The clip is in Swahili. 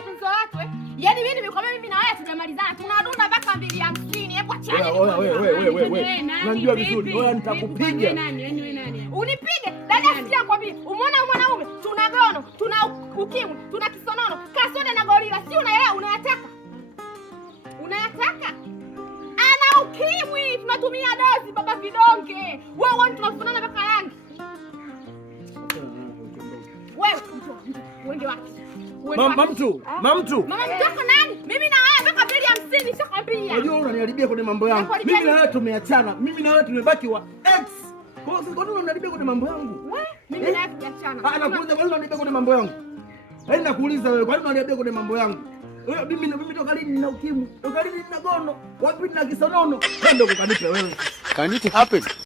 mapenzi ya watu. Yaani mimi nimekwambia mimi na wewe tujamalizana. Tunadunda mpaka 250. Hebu achane. Wewe. Unajua vizuri. Wewe nitakupiga. Nani? Unipige? Dada sikia kwambia. Umeona mwanaume? Tuna gono, tuna ukimwi, tuna kisonono, kasode na gorila. Si unaelewa unayataka? Unayataka? Ana ukimwi, tunatumia dozi baba vidonge. Wewe tunafanana mpaka rangi. Wewe uende wapi? Mama mtu. Mama mtu wako nani? Mimi na wewe mpaka 250 nishakwambia. Unajua unaniharibia kwenye mambo yangu. Mimi na wewe tumeachana. Mimi na wewe tumebaki wa ex. Kwa nini unaniharibia kwenye mambo yangu? Wewe mimi na wewe tumeachana. Nakuuliza kwa nini unaniharibia kwenye mambo yangu? Nakuuliza wewe kwa nini unaniharibia kwenye mambo yangu? Wewe mimi toka lini nina ukimwi? Toka lini nina gono? Wapi nina kisonono? Ndio kukanipe wewe. Can it happen?